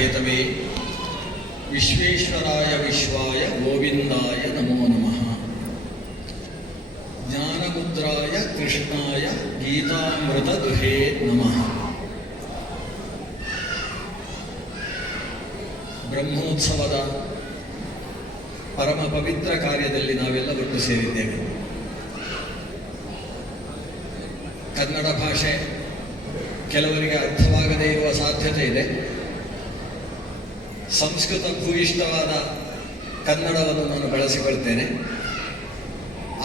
ಹೇತವೇ ವಿಶ್ವೇಶ್ವರಾಯ ವಿಶ್ವಾಯ ಗೋವಿಂದಾಯ ನಮೋ ನಮಃ. ಜ್ಞಾನಮುದ್ರಾಯ ಕೃಷ್ಣಾಯ ಗೀತಾಮೃತ ದುಹೇ ನಮಃ. ಬ್ರಹ್ಮೋತ್ಸವದ ಪರಮ ಪವಿತ್ರ ಕಾರ್ಯದಲ್ಲಿ ನಾವೆಲ್ಲ ಒಟ್ಟು ಸೇರಿದ್ದೇವೆ. ಕನ್ನಡ ಭಾಷೆ ಕೆಲವರಿಗೆ ಅರ್ಥವಾಗದೇ ಇರುವ ಸಾಧ್ಯತೆ ಇದೆ. ಸಂಸ್ಕೃತ ಭೂಯಿಷ್ಠವಾದ ಕನ್ನಡವನ್ನು ನಾನು ಬಳಸಿಕೊಳ್ತೇನೆ.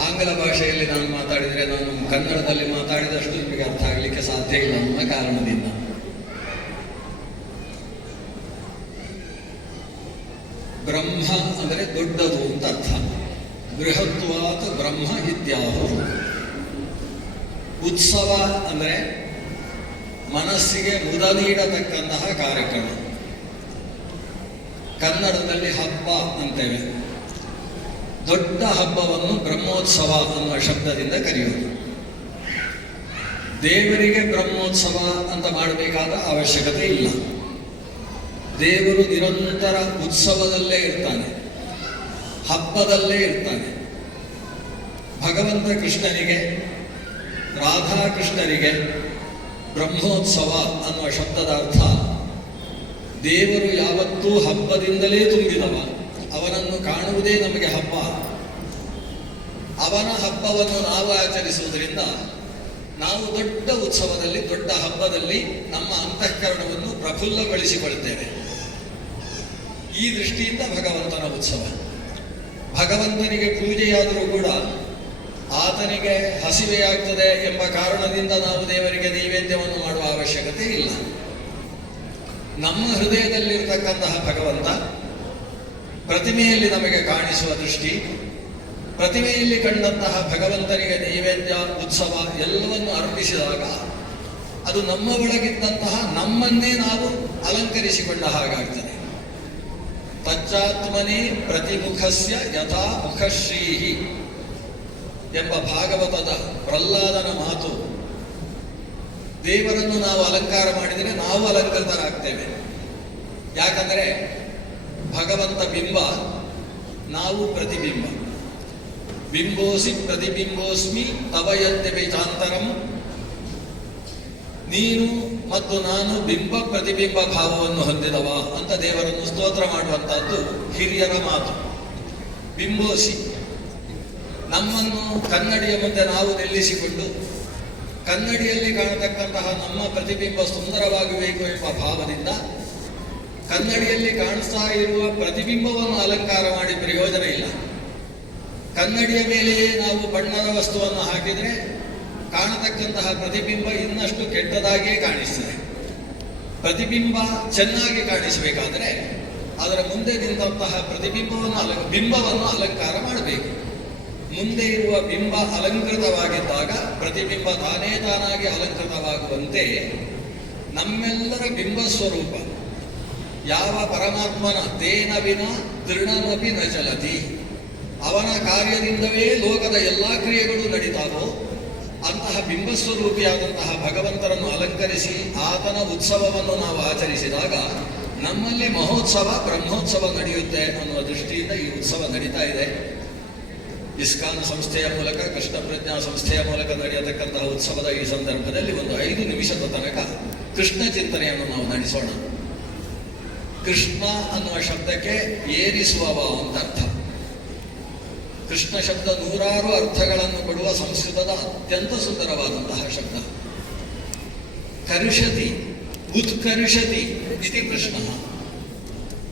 ಆಂಗ್ಲ ಭಾಷೆಯಲ್ಲಿ ನಾನು ಮಾತಾಡಿದರೆ ನಾನು ಕನ್ನಡದಲ್ಲಿ ಮಾತಾಡಿದಷ್ಟು ನಿಮಗೆ ಅರ್ಥ ಆಗಲಿಕ್ಕೆ ಸಾಧ್ಯ ಇಲ್ಲ ಅನ್ನೋ ಕಾರಣದಿಂದ ಬ್ರಹ್ಮ ಅಂದರೆ ದೊಡ್ಡದು ಅಂತ ಅರ್ಥ. ಬೃಹತ್ವಾತ್ ಬ್ರಹ್ಮ ಇತ್ಯಾಹು. ಉತ್ಸವ ಅಂದರೆ ಮನಸ್ಸಿಗೆ ಮುದ ನೀಡತಕ್ಕಂತಹ ಕಾರ್ಯಕ್ರಮ. ಕನ್ನಡದಲ್ಲಿ ಹಬ್ಬ ಅಂತೇವೆ. ದೊಡ್ಡ ಹಬ್ಬವನ್ನು ಬ್ರಹ್ಮೋತ್ಸವ ಅನ್ನುವ ಶಬ್ದದಿಂದ ಕರೆಯುವುದು. ದೇವರಿಗೆ ಬ್ರಹ್ಮೋತ್ಸವ ಅಂತ ಮಾಡಬೇಕಾದ ಅವಶ್ಯಕತೆ ಇಲ್ಲ. ದೇವರು ನಿರಂತರ ಉತ್ಸವದಲ್ಲೇ ಇರ್ತಾನೆ, ಹಬ್ಬದಲ್ಲೇ ಇರ್ತಾನೆ. ಭಗವಂತ ಕೃಷ್ಣನಿಗೆ, ರಾಧಾಕೃಷ್ಣರಿಗೆ ಬ್ರಹ್ಮೋತ್ಸವ ಅನ್ನುವ ಶಬ್ದದ ಅರ್ಥ ದೇವರು ಯಾವತ್ತೂ ಹಬ್ಬದಿಂದಲೇ ತುಂಬಿದವ. ಅವನನ್ನು ಕಾಣುವುದೇ ನಮಗೆ ಹಬ್ಬ. ಅವನ ಹಬ್ಬವನ್ನು ನಾವು ಆಚರಿಸುವುದರಿಂದ ನಾವು ದೊಡ್ಡ ಉತ್ಸವದಲ್ಲಿ, ದೊಡ್ಡ ಹಬ್ಬದಲ್ಲಿ ನಮ್ಮ ಅಂತಃಕರಣವನ್ನು ಪ್ರಫುಲ್ಲಗೊಳಿಸಿಕೊಳ್ತೇವೆ. ಈ ದೃಷ್ಟಿಯಿಂದ ಭಗವಂತನ ಉತ್ಸವ. ಭಗವಂತನಿಗೆ ಪೂಜೆಯಾದರೂ ಕೂಡ ಆತನಿಗೆ ಹಸಿವೆಯಾಗ್ತದೆ ಎಂಬ ಕಾರಣದಿಂದ ನಾವು ದೇವರಿಗೆ ನೈವೇದ್ಯವನ್ನು ಮಾಡುವ ಅವಶ್ಯಕತೆ ಇಲ್ಲ. ನಮ್ಮ ಹೃದಯದಲ್ಲಿರ್ತಕ್ಕಂತಹ ಭಗವಂತ ಪ್ರತಿಮೆಯಲ್ಲಿ ನಮಗೆ ಕಾಣಿಸುವ ದೃಷ್ಟಿ, ಪ್ರತಿಮೆಯಲ್ಲಿ ಕಂಡಂತಹ ಭಗವಂತನಿಗೆ ನೈವೇದ್ಯ, ಉತ್ಸವ ಎಲ್ಲವನ್ನು ಅರ್ಪಿಸಿದಾಗ ಅದು ನಮ್ಮ ಒಳಗಿದ್ದಂತಹ ನಮ್ಮನ್ನೇ ನಾವು ಅಲಂಕರಿಸಿಕೊಂಡ ಹಾಗಾಗ್ತದೆ. ತಚ್ಚಾತ್ಮನೇ ಪ್ರತಿಮುಖಸ್ಯ ಯಥಾ ಮುಖಶ್ರೀಹಿ ಎಂಬ ಭಾಗವತದ ಪ್ರಹ್ಲಾದನ ಮಾತು. ದೇವರನ್ನು ನಾವು ಅಲಂಕಾರ ಮಾಡಿದರೆ ನಾವು ಅಲಂಕೃತರಾಗ್ತೇವೆ. ಯಾಕಂದರೆ ಭಗವಂತ ಬಿಂಬ, ನಾವು ಪ್ರತಿಬಿಂಬ. ಬಿಂಬೋಸಿ ಪ್ರತಿಬಿಂಬೋಸ್ಮಿ ತವ ಯದ್ಯಪಿ ಚಾಂತರಂ. ನೀನು ಮತ್ತು ನಾನು ಬಿಂಬ ಪ್ರತಿಬಿಂಬ ಭಾವವನ್ನು ಹೊಂದಿದವ ಅಂತ ದೇವರನ್ನು ಸ್ತೋತ್ರ ಮಾಡುವಂತಹದ್ದು ಹಿರಿಯರ ಮಾತು. ಬಿಂಬೋಸಿ, ನಮ್ಮನ್ನು ಕನ್ನಡಿಯ ಮುಂದೆ ನಾವು ನಿಲ್ಲಿಸಿಕೊಂಡು ಕನ್ನಡಿಯಲ್ಲಿ ಕಾಣತಕ್ಕಂತಹ ನಮ್ಮ ಪ್ರತಿಬಿಂಬ ಸುಂದರವಾಗಬೇಕು ಎಂಬ ಭಾವದಿಂದ ಕನ್ನಡಿಯಲ್ಲಿ ಕಾಣಿಸ್ತಾ ಇರುವ ಪ್ರತಿಬಿಂಬವನ್ನು ಅಲಂಕಾರ ಮಾಡಿ ಪ್ರಯೋಜನ ಇಲ್ಲ. ಕನ್ನಡಿಯ ಮೇಲೆಯೇ ನಾವು ಬಣ್ಣದ ವಸ್ತುವನ್ನು ಹಾಕಿದರೆ ಕಾಣತಕ್ಕಂತಹ ಪ್ರತಿಬಿಂಬ ಇನ್ನಷ್ಟು ಕೆಟ್ಟದಾಗಿಯೇ ಕಾಣಿಸ್ತದೆ. ಪ್ರತಿಬಿಂಬ ಚೆನ್ನಾಗಿ ಕಾಣಿಸಬೇಕಾದರೆ ಅದರ ಮುಂದೆ ನಿಂತಹ ಬಿಂಬವನ್ನು ಅಲಂಕಾರ ಮಾಡಬೇಕು. ಮುಂದೆ ಇರುವ ಬಿಂಬ ಅಲಂಕೃತವಾಗಿದ್ದಾಗ ಪ್ರತಿಬಿಂಬ ತಾನಾಗಿ ಅಲಂಕೃತವಾಗುವಂತೆ ನಮ್ಮೆಲ್ಲರ ಬಿಂಬ ಸ್ವರೂಪ ಯಾವ ಪರಮಾತ್ಮನ ತೇನ ವಿನ ತೃಣಮಪಿ ನ ಚಲತಿ, ಅವನ ಕಾರ್ಯದಿಂದವೇ ಲೋಕದ ಎಲ್ಲ ಕ್ರಿಯೆಗಳು ನಡೀತಾವೋ ಅಂತಹ ಬಿಂಬಸ್ವರೂಪಿಯಾದಂತಹ ಭಗವಂತನನ್ನು ಅಲಂಕರಿಸಿ ಆತನ ಉತ್ಸವವನ್ನು ನಾವು ಆಚರಿಸಿದಾಗ ನಮ್ಮಲ್ಲಿ ಮಹೋತ್ಸವ, ಬ್ರಹ್ಮೋತ್ಸವ ನಡೆಯುತ್ತೆ ಅನ್ನುವ ದೃಷ್ಟಿಯಿಂದ ಈ ಉತ್ಸವ ನಡೀತಾ ಇದೆ. ಇಸ್ಕಾನ್ ಸಂಸ್ಥೆಯ ಮೂಲಕ, ಕೃಷ್ಣ ಪ್ರಜ್ಞಾ ಸಂಸ್ಥೆಯ ಮೂಲಕ ನಡೆಯತಕ್ಕಂತಹ ಉತ್ಸವದ ಈ ಸಂದರ್ಭದಲ್ಲಿ ಒಂದು 5 ನಿಮಿಷದ ತನಕ ಕೃಷ್ಣ ಚಿಂತನೆಯನ್ನು ನಾವು ನಡೆಸೋಣ. ಕೃಷ್ಣ ಅನ್ನುವ ಶಬ್ದಕ್ಕೆ ಏರಿಸುವವ ಅಂತ ಅರ್ಥ. ಕೃಷ್ಣ ಶಬ್ದ ನೂರಾರು ಅರ್ಥಗಳನ್ನು ಕೊಡುವ ಸಂಸ್ಕೃತದ ಅತ್ಯಂತ ಸುಂದರವಾದಂತಹ ಶಬ್ದ. ಕರುಷತಿ, ಉತ್ಕರ್ಷತಿ ಇತಿ ಕೃಷ್ಣ.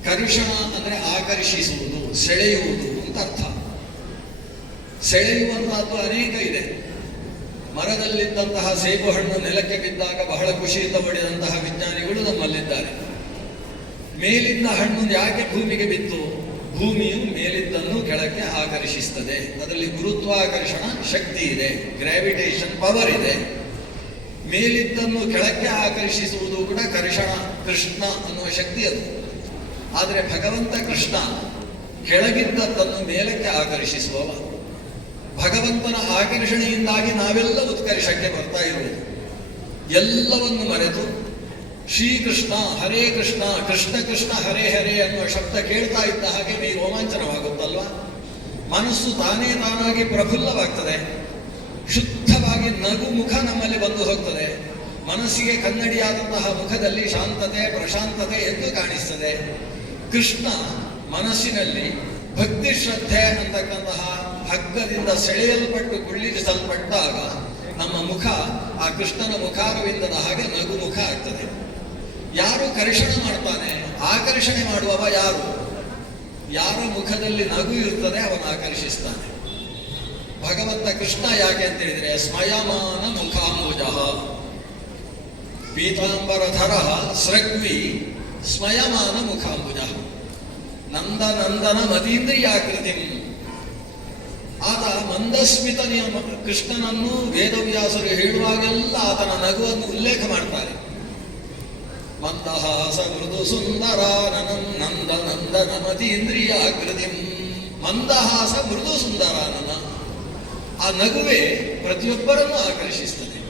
ಕರುಷಣ ಅಂದರೆ ಆಕರ್ಷಿಸುವುದು, ಸೆಳೆಯುವುದು ಅಂತ ಅರ್ಥ. ಸೆಳೆಯುವಂತಹದ್ದು ಅನೇಕ ಇದೆ. ಮರದಲ್ಲಿದ್ದಂತಹ ಸೇಬು ಹಣ್ಣು ನೆಲಕ್ಕೆ ಬಿದ್ದಾಗ ಬಹಳ ಖುಷಿಯಿಂದ ಹೊಡೆದಂತಹ ವಿಜ್ಞಾನಿಗಳು ನಮ್ಮಲ್ಲಿದ್ದಾರೆ. ಮೇಲಿದ್ದ ಹಣ್ಣು ಯಾಕೆ ಭೂಮಿಗೆ ಬಿತ್ತು? ಭೂಮಿಯು ಮೇಲಿದ್ದನ್ನು ಕೆಳಕ್ಕೆ ಆಕರ್ಷಿಸ್ತದೆ. ಅದರಲ್ಲಿ ಗುರುತ್ವಾಕರ್ಷಣ ಶಕ್ತಿ ಇದೆ, ಗ್ರಾವಿಟೇಷನ್ ಪವರ್ ಇದೆ. ಮೇಲಿದ್ದನ್ನು ಕೆಳಕ್ಕೆ ಆಕರ್ಷಿಸುವುದು ಕೂಡ ಕೃಷ್ಣ ಅನ್ನುವ ಶಕ್ತಿ ಅದು. ಆದರೆ ಭಗವಂತ ಕೃಷ್ಣ ಕೆಳಗಿದ್ದದ್ದನ್ನು ಮೇಲಕ್ಕೆ ಆಕರ್ಷಿಸುವವ. ಭಗವಂತನ ಆಕರ್ಷಣೆಯಿಂದಾಗಿ ನಾವೆಲ್ಲ ಉತ್ಕರ್ಷಕ್ಕೆ ಬರ್ತಾ ಇರುವುದು. ಎಲ್ಲವನ್ನು ಮರೆತು ಶ್ರೀಕೃಷ್ಣ ಹರೇ ಕೃಷ್ಣ ಕೃಷ್ಣ ಕೃಷ್ಣ ಹರೇ ಹರೇ ಅನ್ನುವ ಶಬ್ದ ಕೇಳ್ತಾ ಇದ್ದ ಹಾಗೆ ನೀವು ರೋಮಾಂಚನವಾಗುತ್ತಲ್ವಾ? ಮನಸ್ಸು ತಾನೇ ತಾನಾಗಿ ಪ್ರಫುಲ್ಲವಾಗ್ತದೆ, ಶುದ್ಧವಾಗಿ ನಗು ಮುಖ ನಮ್ಮಲ್ಲಿ ಬಂದು ಹೋಗ್ತದೆ. ಮನಸ್ಸಿಗೆ ಕನ್ನಡಿಯಾದಂತಹ ಮುಖದಲ್ಲಿ ಶಾಂತತೆ ಪ್ರಶಾಂತತೆ ಎದ್ದು ಕಾಣಿಸ್ತದೆ. ಕೃಷ್ಣ ಮನಸ್ಸಿನಲ್ಲಿ ಭಕ್ತಿ ಶ್ರದ್ಧೆ ಅಂತಕ್ಕಂತಹ ಹಗ್ಗದಿಂದ ಸೆಳೆಯಲ್ಪಟ್ಟು ಕುಳ್ಳಿರಿಸಲ್ಪಟ್ಟಾಗ ನಮ್ಮ ಮುಖ ಆ ಕೃಷ್ಣನ ಮುಖಾರವಿಂದದ ಹಾಗೆ ನಗು ಮುಖ ಆಗ್ತದೆ. ಯಾರು ಕರ್ಷಣೆ ಮಾಡ್ತಾನೆ, ಆಕರ್ಷಣೆ ಮಾಡುವವ ಯಾರು? ಯಾರ ಮುಖದಲ್ಲಿ ನಗು ಇರ್ತದೆ ಅವನ ಆಕರ್ಷಿಸ್ತಾನೆ. ಭಗವಂತ ಕೃಷ್ಣ ಯಾಕೆ ಅಂತ ಹೇಳಿದ್ರೆ ಸ್ಮಯಮಾನ ಮುಖಾಂಬುಜ ಪೀತಾಂಬರಧರ ಸ್ರಗ್ವಿ ಸ್ಮಯಮಾನ ಮುಖಾಂಬುಜ ನಂದನಂದನ ಮತೀಂದ್ರಿಯಾಕೃತಿ. ಆತ ಮಂದಸ್ಮಿತನೆಯ ಕೃಷ್ಣನನ್ನು ವೇದವ್ಯಾಸರು ಹೇಳುವಾಗೆಲ್ಲ ಆತನ ನಗುವನ್ನು ಉಲ್ಲೇಖ ಮಾಡ್ತಾರೆ. ಮಂದಹಾಸ ಮೃದು ಸುಂದರಾನನಂ ನಂದ ನಂದನ ಮತೀಂದ್ರಿಯಾಕೃತಿ. ಮಂದಹಾಸ ಮೃದು ಸುಂದರಾನನ, ಆ ನಗುವೇ ಪ್ರತಿಯೊಬ್ಬರನ್ನು ಆಕರ್ಷಿಸ್ತದೆ.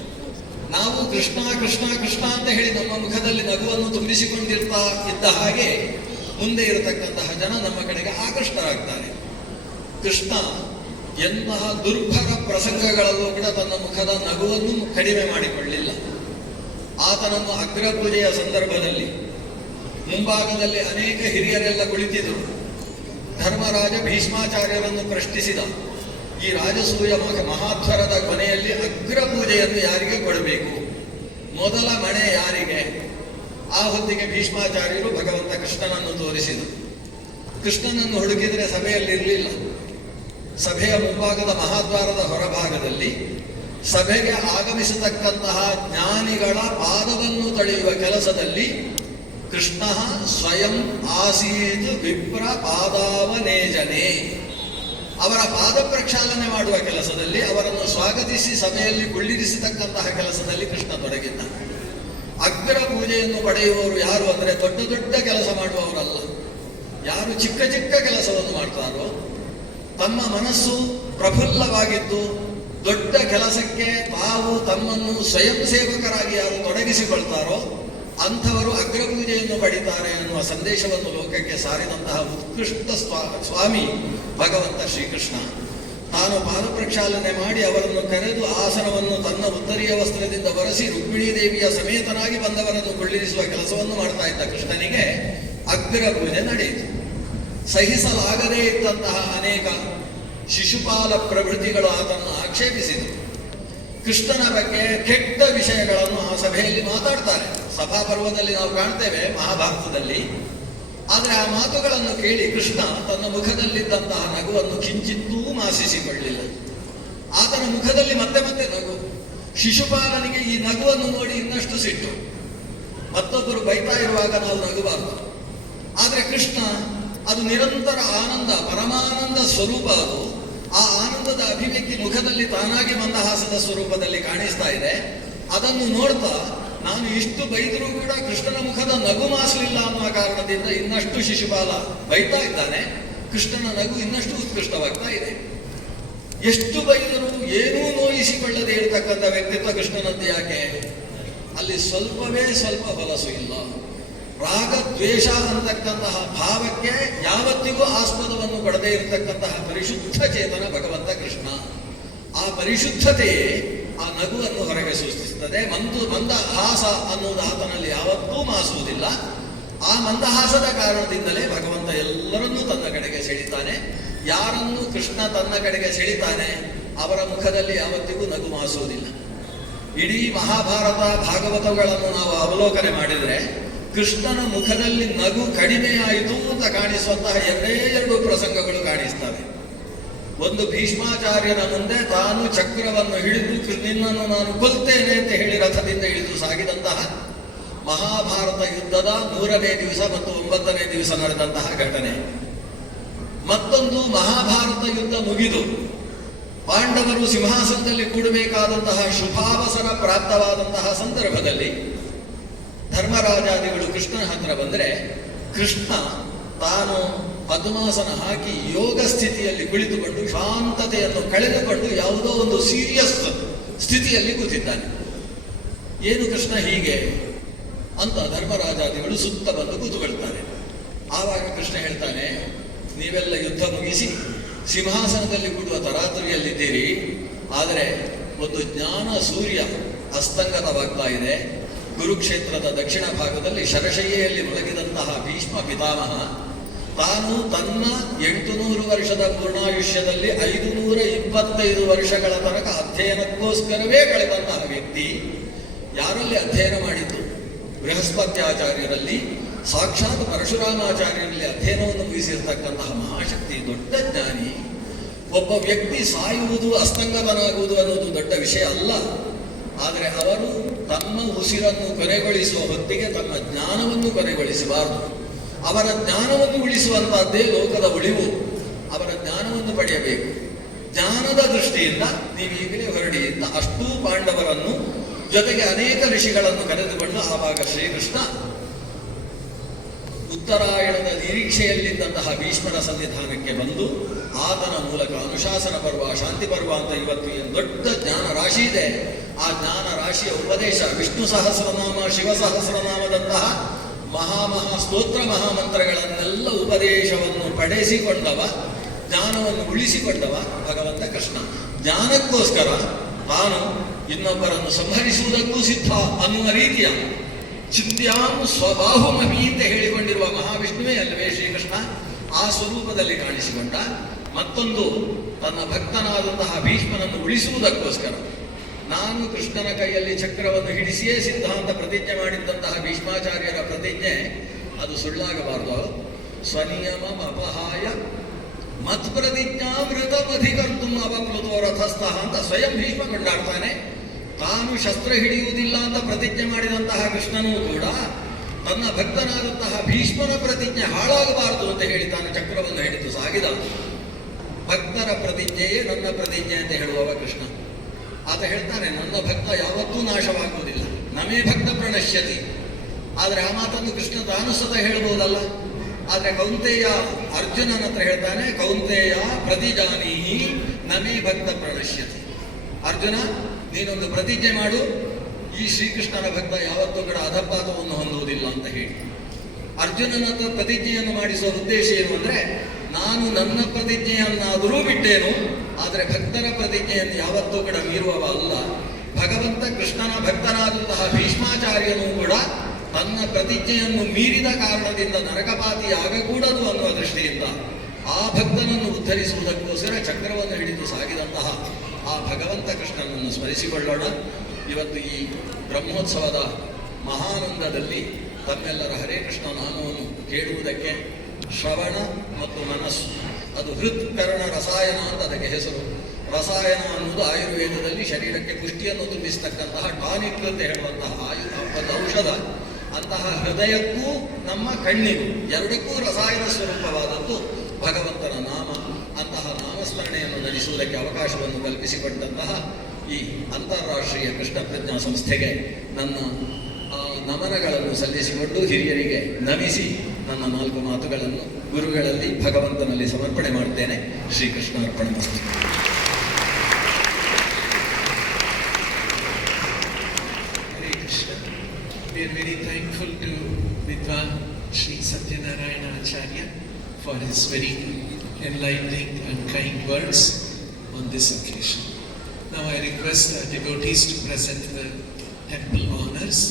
ನಾವು ಕೃಷ್ಣ ಕೃಷ್ಣ ಕೃಷ್ಣ ಅಂತ ಹೇಳಿ ನಮ್ಮ ಮುಖದಲ್ಲಿ ನಗುವನ್ನು ತುಂಬಿಸಿಕೊಂಡಿರ್ತಾ ಇದ್ದ ಹಾಗೆ ಮುಂದೆ ಇರತಕ್ಕಂತಹ ಜನ ನಮ್ಮ ಕಡೆಗೆ ಆಕೃಷ್ಟರಾಗ್ತಾರೆ. ಕೃಷ್ಣ ಎಂತಹ ದುರ್ಭರ ಪ್ರಸಂಗಗಳಲ್ಲೂ ಕೂಡ ತನ್ನ ಮುಖದ ನಗುವನ್ನು ಕಡಿಮೆ ಮಾಡಿಕೊಳ್ಳಿಲ್ಲ. ಆತನನ್ನು ಅಗ್ರಪೂಜೆಯ ಸಂದರ್ಭದಲ್ಲಿ ಮುಂಭಾಗದಲ್ಲಿ ಅನೇಕ ಹಿರಿಯರೆಲ್ಲ ಕುಳಿತಿದ್ದರು. ಧರ್ಮರಾಜ ಭೀಷ್ಮಾಚಾರ್ಯರನ್ನು ಪ್ರಶ್ನಿಸಿದ, ಈ ರಾಜಸೂಯ ಮಹಾಧ್ವರದ ಕೊನೆಯಲ್ಲಿ ಅಗ್ರಪೂಜೆಯನ್ನು ಯಾರಿಗೆ ಕೊಡಬೇಕು, ಮೊದಲ ಮಣೆ ಯಾರಿಗೆ? ಆ ಹೊತ್ತಿಗೆ ಭೀಷ್ಮಾಚಾರ್ಯರು ಭಗವಂತ ಕೃಷ್ಣನನ್ನು ತೋರಿಸಿದರು. ಕೃಷ್ಣನನ್ನು ಹುಡುಕಿದರೆ ಸಭೆಯಲ್ಲಿ ಇರಲಿಲ್ಲ. ಸಭೆಯ ಮುಂಭಾಗದ ಮಹಾದ್ವಾರದ ಹೊರಭಾಗದಲ್ಲಿ ಸಭೆಗೆ ಆಗಮಿಸತಕ್ಕಂತಹ ಜ್ಞಾನಿಗಳ ಪಾದವನ್ನು ತಡೆಯುವ ಕೆಲಸದಲ್ಲಿ ಕೃಷ್ಣ ಸ್ವಯಂ ಆಸೀತು ವಿಪ್ರ ಪಾದಾವನೇಜನೆ. ಅವರ ಪಾದ ಪ್ರಕ್ಷಾಲನೆ ಮಾಡುವ ಕೆಲಸದಲ್ಲಿ, ಅವರನ್ನು ಸ್ವಾಗತಿಸಿ ಸಭೆಯಲ್ಲಿ ಕುಳ್ಳಿರಿಸತಕ್ಕಂತಹ ಕೆಲಸದಲ್ಲಿ ಕೃಷ್ಣ ತೊಡಗಿದ್ದ. ಅಗ್ರ ಪೂಜೆಯನ್ನು ಪಡೆಯುವವರು ಯಾರು ಅಂದರೆ ದೊಡ್ಡ ದೊಡ್ಡ ಕೆಲಸ ಮಾಡುವವರಲ್ಲ. ಯಾರು ಚಿಕ್ಕ ಚಿಕ್ಕ ಕೆಲಸವನ್ನು ಮಾಡ್ತಾರೋ, ತಮ್ಮ ಮನಸ್ಸು ಪ್ರಫುಲ್ಲವಾಗಿದ್ದು ದೊಡ್ಡ ಕೆಲಸಕ್ಕೆ ತಾವು ತಮ್ಮನ್ನು ಸ್ವಯಂ ಸೇವಕರಾಗಿ ಯಾರು ತೊಡಗಿಸಿಕೊಳ್ತಾರೋ ಅಂಥವರು ಅಗ್ರಪೂಜೆಯನ್ನು ಪಡಿತಾರೆ ಅನ್ನುವ ಸಂದೇಶವನ್ನು ಲೋಕಕ್ಕೆ ಸಾರಿದಂತಹ ಉತ್ಕೃಷ್ಟ ಸ್ವಾಮಿ ಭಗವಂತ ಶ್ರೀಕೃಷ್ಣ ತಾನು ಪಾದ ಪ್ರಕ್ಷಾಲನೆ ಮಾಡಿ ಅವರನ್ನು ಕರೆದು ಆಸನವನ್ನು ತನ್ನ ಉತ್ತರೀಯ ವಸ್ತ್ರದಿಂದ ಒರೆಸಿ ರುಕ್ಮಿಣೀ ದೇವಿಯ ಸಮೇತನಾಗಿ ಬಂದವರನ್ನು ಕುಳ್ಳಿರಿಸುವ ಕೆಲಸವನ್ನು ಮಾಡ್ತಾ ಇದ್ದ ಕೃಷ್ಣನಿಗೆ ಅಗ್ರಪೂಜೆ ನಡೆಯಿತು. ಸಹಿಸಲಾಗದೇ ಇದ್ದಂತಹ ಅನೇಕ ಶಿಶುಪಾಲ ಪ್ರಭೃತಿಗಳು ಆತನ್ನು ಆಕ್ಷೇಪಿಸಿದರು. ಕೃಷ್ಣನ ಬಗ್ಗೆ ಕೆಟ್ಟ ವಿಷಯಗಳನ್ನು ಆ ಸಭೆಯಲ್ಲಿ ಮಾತಾಡ್ತಾರೆ. ಸಭಾಪರ್ವದಲ್ಲಿ ನಾವು ಕಾಣ್ತೇವೆ ಮಹಾಭಾರತದಲ್ಲಿ. ಆದರೆ ಆ ಮಾತುಗಳನ್ನು ಕೇಳಿ ಕೃಷ್ಣ ತನ್ನ ಮುಖದಲ್ಲಿದ್ದಂತಹ ನಗುವನ್ನು ಕಿಂಚಿತ್ತೂ ಮಾಸಿಸಿಕೊಳ್ಳಿಲ್ಲ. ಆತನ ಮುಖದಲ್ಲಿ ಮತ್ತೆ ಮತ್ತೆ ನಗು. ಶಿಶುಪಾಲನಿಗೆ ಈ ನಗುವನ್ನು ನೋಡಿ ಇನ್ನಷ್ಟು ಸಿಟ್ಟು. ಮತ್ತೊಬ್ಬರು ಬೈತಾ ಇರುವಾಗ ನಾವು ನಗುಬಾರದು. ಆದರೆ ಕೃಷ್ಣ ಅದು ನಿರಂತರ ಆನಂದ, ಪರಮಾನಂದ ಸ್ವರೂಪ. ಅದು ಆ ಆನಂದದ ಅಭಿವ್ಯಕ್ತಿ ಮುಖದಲ್ಲಿ ತಾನಾಗಿ ಮಂದಹಾಸದ ಸ್ವರೂಪದಲ್ಲಿ ಕಾಣಿಸ್ತಾ ಇದೆ. ಅದನ್ನು ನೋಡ್ತಾ ನಾನು ಇಷ್ಟು ಬೈದರೂ ಕೂಡ ಕೃಷ್ಣನ ಮುಖದ ನಗು ಮಾಸಲಿಲ್ಲ ಅನ್ನುವ ಕಾರಣದಿಂದ ಇನ್ನಷ್ಟು ಶಿಶುಪಾಲ ಬೈತಾ ಇದ್ದಾನೆ. ಕೃಷ್ಣನ ನಗು ಇನ್ನಷ್ಟು ಉತ್ಕೃಷ್ಟವಾಗ್ತಾ ಇದೆ. ಎಷ್ಟು ಬೈದರೂ ಏನೂ ನೋಯಿಸಿಕೊಳ್ಳದೆ ಇರತಕ್ಕಂಥ ವ್ಯಕ್ತಿತ್ವ ಕೃಷ್ಣನದ್ದು. ಯಾಕೆ? ಅಲ್ಲಿ ಸ್ವಲ್ಪವೇ ಸ್ವಲ್ಪ ಹೊಲಸು ಇಲ್ಲ. ರಾಗ ದ್ವೇಷ ಅಂತಕ್ಕಂತಹ ಭಾವಕ್ಕೆ ಯಾವತ್ತಿಗೂ ಆಸ್ಪದವನ್ನು ಕೊಡದೇ ಇರತಕ್ಕಂತಹ ಪರಿಶುದ್ಧ ಚೇತನ ಭಗವಂತ ಕೃಷ್ಣ. ಆ ಪರಿಶುದ್ಧತೆಯೇ ಆ ನಗುವನ್ನು ಹೊರಗೆ ಸೂಚಿಸುತ್ತದೆ. ಮಂದಹಾಸ ಅನ್ನುವುದು ಆತನಲ್ಲಿ ಯಾವತ್ತೂ ಮಾಸುವುದಿಲ್ಲ. ಆ ಮಂದಹಾಸದ ಕಾರಣದಿಂದಲೇ ಭಗವಂತ ಎಲ್ಲರನ್ನೂ ತನ್ನ ಕಡೆಗೆ ಸೆಳಿತಾನೆ. ಯಾರನ್ನು ಕೃಷ್ಣ ತನ್ನ ಕಡೆಗೆ ಸೆಳಿತಾನೆ ಅವರ ಮುಖದಲ್ಲಿ ಯಾವತ್ತಿಗೂ ನಗು ಮಾಸುವುದಿಲ್ಲ. ಇಡೀ ಮಹಾಭಾರತ ಭಾಗವತಗಳನ್ನು ನಾವು ಅವಲೋಕನೆ ಮಾಡಿದರೆ ಕೃಷ್ಣನ ಮುಖದಲ್ಲಿ ನಗು ಕಡಿಮೆಯಾಯಿತು ಅಂತ ಕಾಣಿಸುವಂತಹ ಎರಡು ಪ್ರಸಂಗಗಳು ಕಾಣಿಸ್ತವೆ. ಒಂದು, ಭೀಷ್ಮಾಚಾರ್ಯನ ಮುಂದೆ ತಾನು ಚಕ್ರವನ್ನು ಹಿಡಿದು ನಿನ್ನನ್ನು ನಾನು ಕೊಲ್ತೇನೆ ಅಂತ ಹೇಳಿ ರಥದಿಂದ ಇಳಿದು ಸಾಗಿದಂತಹ ಮಹಾಭಾರತ ಯುದ್ಧದ 100ನೇ ದಿವಸ ಮತ್ತು 9ನೇ ದಿವಸ ನಡೆದಂತಹ ಘಟನೆ. ಮತ್ತೊಂದು, ಮಹಾಭಾರತ ಯುದ್ಧ ಮುಗಿದು ಪಾಂಡವರು ಸಿಂಹಾಸನದಲ್ಲಿ ಕೂಡಬೇಕಾದಂತಹ ಶುಭಾವಸರ ಪ್ರಾಪ್ತವಾದಂತಹ ಸಂದರ್ಭದಲ್ಲಿ ಧರ್ಮರಾಜಾದಿಗಳು ಕೃಷ್ಣನ ಹತ್ರ ಬಂದರೆ ಕೃಷ್ಣ ತಾನು ಪದ್ಮಾಸನ ಹಾಕಿ ಯೋಗ ಸ್ಥಿತಿಯಲ್ಲಿ ಕುಳಿತುಕೊಂಡು ಶಾಂತತೆಯನ್ನು ಕಳೆದುಕೊಂಡು ಯಾವುದೋ ಒಂದು ಸೀರಿಯಸ್ ಸ್ಥಿತಿಯಲ್ಲಿ ಕೂತಿದ್ದಾನೆ. ಏನು ಕೃಷ್ಣ ಹೀಗೆ? ಅಂತ ಧರ್ಮರಾಜಾದಿಗಳು ಸುತ್ತ ಬಂದು ಕೂತುಕೊಳ್ತಾರೆ. ಆವಾಗ ಕೃಷ್ಣ ಹೇಳ್ತಾನೆ, ನೀವೆಲ್ಲ ಯುದ್ಧ ಮುಗಿಸಿ ಸಿಂಹಾಸನದಲ್ಲಿ ಕೂಡುವ ತರಾತುರಿಯಲ್ಲಿದ್ದೀರಿ, ಆದರೆ ಒಂದು ಜ್ಞಾನ ಸೂರ್ಯ ಅಸ್ತಂಗತವಾಗ್ತಾ ಇದೆ. ಕುರುಕ್ಷೇತ್ರದ ದಕ್ಷಿಣ ಭಾಗದಲ್ಲಿ ಶರಶಯ್ಯೆಯಲ್ಲಿ ಮಲಗಿದಂತಹ ಭೀಷ್ಮ ಪಿತಾಮಹ ತಾನು ತನ್ನ 800 ವರ್ಷದ ಪೂರ್ಣಾಯುಷ್ಯದಲ್ಲಿ 525 ವರ್ಷಗಳ ತನಕ ಅಧ್ಯಯನಕ್ಕೋಸ್ಕರವೇ ಕಳೆದಂತಹ ವ್ಯಕ್ತಿ ಯಾರಲ್ಲಿ ಅಧ್ಯಯನ ಮಾಡಿದ್ದು? ಬೃಹಸ್ಪತ್ಯಾಚಾರ್ಯರಲ್ಲಿ, ಸಾಕ್ಷಾತ್ ಪರಶುರಾಮಾಚಾರ್ಯರಲ್ಲಿ ಅಧ್ಯಯನವನ್ನು ಮುಗಿಸಿರ್ತಕ್ಕಂತಹ ಮಹಾಶಕ್ತಿ, ದೊಡ್ಡ ಜ್ಞಾನಿ. ಒಬ್ಬ ವ್ಯಕ್ತಿ ಸಾಯುವುದು, ಅಸ್ತಂಗತನಾಗುವುದು ಅನ್ನೋದು ದೊಡ್ಡ ವಿಷಯ ಅಲ್ಲ. ಆದರೆ ಅವರು ತಮ್ಮ ಉಸಿರನ್ನು ಕೊನೆಗೊಳಿಸುವ ಹೊತ್ತಿಗೆ ತಮ್ಮ ಜ್ಞಾನವನ್ನು ಕೊನೆಗೊಳಿಸಬಾರದು. ಅವರ ಜ್ಞಾನವನ್ನು ಉಳಿಸುವಂತಹದ್ದೇ ಲೋಕದ ಉಳಿವು. ಅವರ ಜ್ಞಾನವನ್ನು ಪಡೆಯಬೇಕು. ಜ್ಞಾನದ ದೃಷ್ಟಿಯಿಂದ ನೀವು ಈಗಲೇ ಹೊರಡಿ ಅಂತ ಅಷ್ಟೂ ಪಾಂಡವರನ್ನು ಜೊತೆಗೆ ಅನೇಕ ಋಷಿಗಳನ್ನು ಕರೆದುಕೊಂಡು ಆವಾಗ ಶ್ರೀಕೃಷ್ಣ ಉತ್ತರಾಯಣದ ನಿರೀಕ್ಷೆಯಲ್ಲಿದ್ದಂತಹ ಭೀಷ್ಮರ ಸನ್ನಿಧಾನಕ್ಕೆ ಬಂದು ಆತನ ಮೂಲಕ ಅನುಶಾಸನ ಪರ್ವ, ಶಾಂತಿ ಪರ್ವ ಅಂತ ಇವತ್ತು ಏನು ದೊಡ್ಡ ಜ್ಞಾನ ರಾಶಿ ಇದೆ, ಆ ಜ್ಞಾನ ರಾಶಿಯ ಉಪದೇಶ, ವಿಷ್ಣು ಸಹಸ್ರನಾಮ, ಶಿವ ಸಹಸ್ರನಾಮದಂತಹ ಮಹಾ ಸ್ತೋತ್ರ ಮಹಾಮಂತ್ರಗಳನ್ನೆಲ್ಲ ಉಪದೇಶವನ್ನು ಪಡೆಸಿಕೊಂಡವ, ಜ್ಞಾನವನ್ನು ಉಳಿಸಿಕೊಂಡವ ಭಗವಂತ ಕೃಷ್ಣ. ಜ್ಞಾನಕ್ಕೋಸ್ಕರ ತಾನು ಇನ್ನೊಬ್ಬರನ್ನು ಸಂಹರಿಸುವುದಕ್ಕೂ ಸಿದ್ಧ ಅನ್ನುವ ರೀತಿಯ ಚಿಂತ್ಯಾಂ ಸ್ವಬಾಹುಮಹಿ ಅಂತ ಹೇಳಿಕೊಂಡಿರುವ ಮಹಾವಿಷ್ಣುವೇ ಅಲ್ಲವೇ ಶ್ರೀಕೃಷ್ಣ? ಆ ಸ್ವರೂಪದಲ್ಲಿ ಕಾಣಿಸಿಕೊಂಡ. ಮತ್ತೊಂದು ತನ್ನ ಭಕ್ತನಾದಂತಹ ಭೀಷ್ಮನನ್ನು ಉಳಿಸುವುದಕ್ಕೋಸ್ಕರ ನಾನು ಕೃಷ್ಣನ ಕೈಯಲ್ಲಿ ಚಕ್ರವನ್ನು ಹಿಡಿಸಿಯೇ ಸಿದ್ಧಾಂತ ಪ್ರತಿಜ್ಞೆ ಮಾಡಿದ್ದಂತಹ ಭೀಷ್ಮಾಚಾರ್ಯರ ಪ್ರತಿಜ್ಞೆ ಅದು ಸುಳ್ಳಾಗಬಾರದು. ಸ್ವನಿಯಮ ಅಪಹಾಯ ಮತ್ ಪ್ರತಿಜ್ಞಾಮೃತಮಧಿಕರ್ತು ಅವಪ್ಲುತೋ ರಥಸ್ಥಃ ಅಂತ ಸ್ವಯಂ ಭೀಷ್ಮ ಕೊಂಡಾಡ್ತಾನೆ. ತಾನು ಶಸ್ತ್ರ ಹಿಡಿಯುವುದಿಲ್ಲ ಅಂತ ಪ್ರತಿಜ್ಞೆ ಮಾಡಿದಂತಹ ಕೃಷ್ಣನೂ ಕೂಡ ತನ್ನ ಭಕ್ತನಾದಂತಹ ಭೀಷ್ಮನ ಪ್ರತಿಜ್ಞೆ ಹಾಳಾಗಬಾರದು ಅಂತ ಹೇಳಿ ತಾನು ಚಕ್ರವನ್ನು ಹಿಡಿದು ಸಾಗಿದ. ಭಕ್ತರ ಪ್ರತಿಜ್ಞೆಯೇ ನನ್ನ ಪ್ರತಿಜ್ಞೆ ಅಂತ ಹೇಳುವವ ಕೃಷ್ಣ. ಆತ ಹೇಳ್ತಾನೆ, ನನ್ನ ಭಕ್ತ ಯಾವತ್ತೂ ನಾಶವಾಗುವುದಿಲ್ಲ, ನಮೇ ಭಕ್ತ ಪ್ರಣಶ್ಯತಿ. ಆದರೆ ಆ ಮಾತನ್ನು ಕೃಷ್ಣ ತಾನು ಸದಾ ಹೇಳ್ಬೋದಲ್ಲ. ಆದರೆ ಕೌಂತೆಯ ಅರ್ಜುನನ ಹತ್ರ ಹೇಳ್ತಾನೆ, ಕೌಂತೆಯ ಪ್ರತಿಜಾನೀಹಿ ನಮೇ ಭಕ್ತ ಪ್ರಣಶ್ಯತಿ. ಅರ್ಜುನ, ನೀನೊಂದು ಪ್ರತಿಜ್ಞೆ ಮಾಡು, ಈ ಶ್ರೀಕೃಷ್ಣನ ಭಕ್ತ ಯಾವತ್ತೂ ಕೂಡ ಅಧಪಾತವನ್ನು ಹೊಂದುವುದಿಲ್ಲ ಅಂತ ಹೇಳಿ. ಅರ್ಜುನನ ಹತ್ರ ಪ್ರತಿಜ್ಞೆಯನ್ನು ಮಾಡಿಸುವ ಉದ್ದೇಶ ಏನು ಅಂದರೆ, ನಾನು ನನ್ನ ಪ್ರತಿಜ್ಞೆಯನ್ನಾದರೂ ಬಿಟ್ಟೇನು, ಆದರೆ ಭಕ್ತರ ಪ್ರತಿಜ್ಞೆಯನ್ನು ಯಾವತ್ತೂ ಕೂಡ ಮೀರುವವ ಅಲ್ಲ. ಭಗವಂತ ಕೃಷ್ಣನ ಭಕ್ತನಾದಂತಹ ಭೀಷ್ಮಾಚಾರ್ಯನೂ ಕೂಡ ತನ್ನ ಪ್ರತಿಜ್ಞೆಯನ್ನು ಮೀರಿದ ಕಾರಣದಿಂದ ನರಕಪಾತಿಯಾಗಕೂಡದು ಅನ್ನುವ ದೃಷ್ಟಿಯಿಂದ ಆ ಭಕ್ತನನ್ನು ಉದ್ಧರಿಸುವುದಕ್ಕೋಸ್ಕರ ಚಕ್ರವನ್ನು ಹಿಡಿದು ಸಾಗಿದಂತಹ ಆ ಭಗವಂತ ಕೃಷ್ಣನನ್ನು ಸ್ಮರಿಸಿಕೊಳ್ಳೋಣ. ಇವತ್ತು ಈ ಬ್ರಹ್ಮೋತ್ಸವದ ಮಹಾನಂದದಲ್ಲಿ ತಮ್ಮೆಲ್ಲರ ಹರೇ ಕೃಷ್ಣ ನಾಮವನ್ನು ಕೇಳುವುದಕ್ಕೆ ಶ್ರವಣ ಮತ್ತು ಮನಸ್ಸು, ಅದು ಹೃತ್ಕರಣ ರಸಾಯನ ಅಂತ ಅದಕ್ಕೆ ಹೆಸರು. ರಸಾಯನ ಅನ್ನುವುದು ಆಯುರ್ವೇದದಲ್ಲಿ ಶರೀರಕ್ಕೆ ಪುಷ್ಟಿಯನ್ನು ತುಂಬಿಸ್ತಕ್ಕಂತಹ ಟಾನಿಕ್ ಅಂತ ಹೇಳುವಂತಹ ಒಂದು ಔಷಧ. ಅಂತಹ ಹೃದಯಕ್ಕೂ ನಮ್ಮ ಕಣ್ಣಿಗೂ ಎರಡಕ್ಕೂ ರಸಾಯನ ಸ್ವರೂಪವಾದದ್ದು ಭಗವಂತನ ನಾಮ. ಅಂತಹ ನಾಮಸ್ಮರಣೆಯನ್ನು ನಡೆಸುವುದಕ್ಕೆ ಅವಕಾಶವನ್ನು ಕಲ್ಪಿಸಿಕೊಟ್ಟಂತಹ ಈ ಅಂತಾರಾಷ್ಟ್ರೀಯ ಕೃಷ್ಣ ಪ್ರಜ್ಞಾ ಸಂಸ್ಥೆಗೆ ನನ್ನ ನಮನಗಳನ್ನು ಸಲ್ಲಿಸಿಕೊಂಡು ಹಿರಿಯರಿಗೆ ನಮಿಸಿ ನನ್ನ 4 ಮಾತುಗಳನ್ನು ಗುರುಗಳಲ್ಲಿ ಭಗವಂತನಲ್ಲಿ ಸಮರ್ಪಣೆ ಮಾಡ್ತೇನೆ. ಶ್ರೀಕೃಷ್ಣ ಅರ್ಪಣೆ ಮಸ್ತು. Hare Krishna. We are very thankful to Vidwan Sri Satyanarayana Acharya for his very enlightening and kind words on this occasion. Now I request our devotees to present the temple honors.